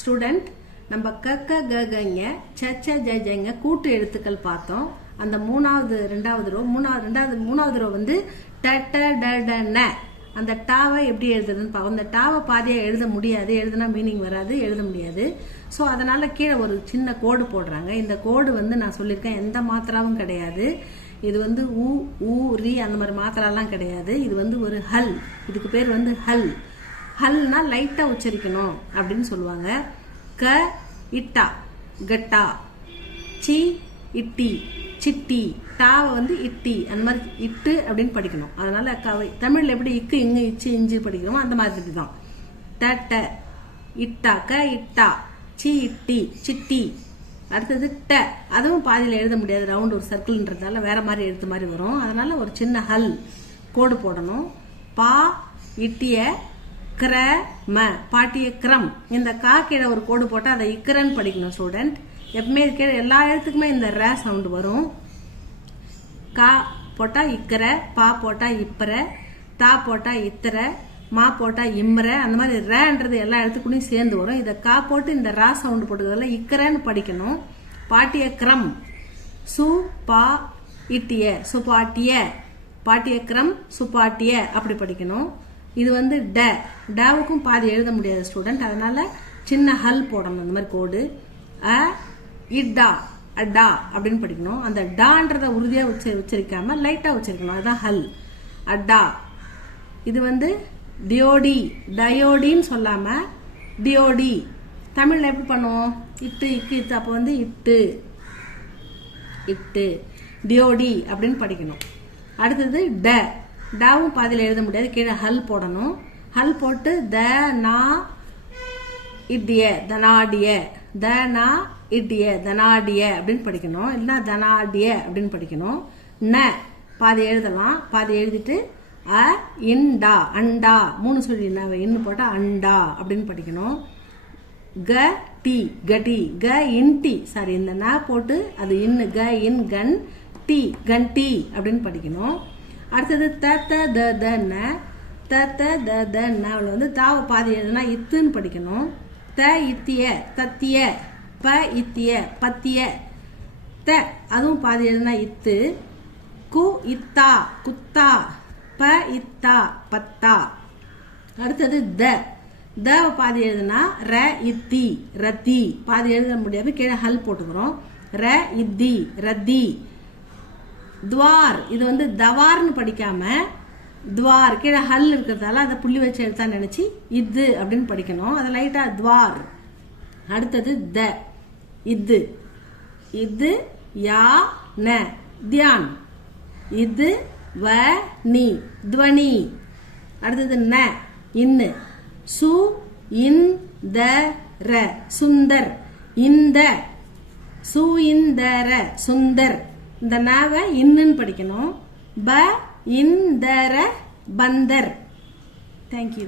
Student நம்ம கக்க கங்க சச்ச ஜங்க கூட்டு எழுத்துக்கள் பார்த்தோம். அந்த ரெண்டாவது ரோ வந்து ட ட ட ட ந. அந்த டாவை எப்படி எழுதுறதுன்னு பார்ப்போம். அந்த டாவை பாதியா எழுத முடியாது, எழுதுனா மீனிங் வராது, எழுத முடியாது. ஸோ அதனால கீழே ஒரு சின்ன கோடு போடுறாங்க. இந்த கோடு வந்து நான் சொல்லியிருக்கேன் எந்த மாத்திராவும் கிடையாது. இது வந்து ஊ ஊ ரி அந்த மாதிரி மாத்திராலாம் கிடையாது. இது வந்து ஒரு ஹல். இதுக்கு பேர் வந்து ஹல். ஹல்னா லைட்டா உச்சரிக்கணும் அப்படின்னு சொல்லுவாங்க. க இட்டா கட்டா, சி இட்டி சிட்டி, டாவை வந்து இட்டி அந்த மாதிரி இட்டு அப்படின்னு படிக்கணும். அதனால தமிழ்ல எப்படி இக்கு இங்கு இச்சு இஞ்சு படிக்கிறோமோ அந்த மாதிரி தான். ட ட இட்டா க இட்டா, சி இட்டி சிட்டி. அடுத்தது ட, அதுவும் பாதியில் எழுத முடியாது, ரவுண்ட் ஒரு சர்க்கிள்ன்றதால வேற மாதிரி எழுத்து மாதிரி வரும். அதனால ஒரு சின்ன ஹல் கோடு போடணும். பா இட்டிய கிர ம, பாட்டிய கிரம். இந்த கா கீழே ஒரு கோடு போட்டால் அதை இக்கரன்னு படிக்கணும் ஸ்டூடெண்ட். எப்பவுமே கீழே எல்லா எழுத்துக்குமே இந்த ர சவுண்ட் வரும். கா போட்டா இக்கர, பா போட்டா இப்பர, தா போட்டா இத்தர, மா போட்டா இம்ர. அந்த மாதிரி ரன்றது எல்லா எழுத்துக்குள்ளயும் சேர்ந்து வரும். இதை கா போட்டு இந்த ரா சவுண்ட் போட்டுக்கிறதுல இக்கரன்னு படிக்கணும். பாட்டிய கிரம், சு பா இட்டிய சுபாட்டிய, பாட்டிய கிரம் சுபாட்டிய அப்படி படிக்கணும். இது வந்து ட, டவுக்கும் பாதி எழுத முடியாது ஸ்டூடெண்ட். அதனால சின்ன ஹல் போடணும், இந்த மாதிரி கோடு. அ இடா அடா அப்படின்னு படிக்கணும். அந்த டான்றத உறுதியா உச்சரிக்காம லைட்டா உச்சரிக்கணும். அதுதான் ஹல், அடா. இது வந்து டியோடி, டயோடின்னு சொல்லாம டியோடி. தமிழ்ல எப்படி பண்ணுவோம்? இட்டு இக்கு இத்து, அப்போ வந்து இட்டு இட்டு டியோடி அப்படின்னு படிக்கணும். அடுத்தது ட, டாவும் பாதியில் எழுத முடியாது, கீழே ஹல் போடணும். ஹல் போட்டு த நா இட்டிய தனாடிய, த நா இட்டிய தனாடிய அப்படின்னு படிக்கணும். இல்லைன்னா தனாடிய அப்படின்னு படிக்கணும். ந பாதி எழுதலாம், பாதி எழுதிட்டு அ இன்டா அண்டா, மூணு சொல்லி இன்னு போட்டா அண்டா அப்படின்னு படிக்கணும். க டி கட்டி, க இன்டி, சாரி இந்த ந போட்டு அது இன்னு, க இன் கன் டி கன்டி அப்படின்னு படிக்கணும். அடுத்தது த த த த ந, த த த த ந வந்து தாவை பாதி எழுதுனா இத்துன்னு படிக்கணும். த இத்திய தத்திய, ப இத்திய பத்திய, த அதுவும் பாதி எழுதுனா இத்து. கு இத்தா குத்தா, ப இத்தா பத்தா. அடுத்தது த, த பாதி எழுதுனா ர இத்தி ரத்தி, பாதி எழுத முடியாது, கீழே ஹல் போட்டுக்கிறோம். ர இத்தி ரத்தி. துவார், இது வந்து தவார்னு படிக்காம துவார், கீழே ஹல் இருக்கிறதால அதை புள்ளி வச்சு எழுத்தா நினைச்சு இது அப்படின்னு படிக்கணும். அது லைட்டா துவார். அடுத்தது த, இது இது யா ந தியான், இது வ நி துவனி. அடுத்தது ந இன்னு, சு இன் த ர சுந்தர், இந்த சு இந்த ர சுந்தர். இந்த நாவை இன்னுன்னு படிக்கணும். ப இந்தர பந்தர். தேங்க்யூ.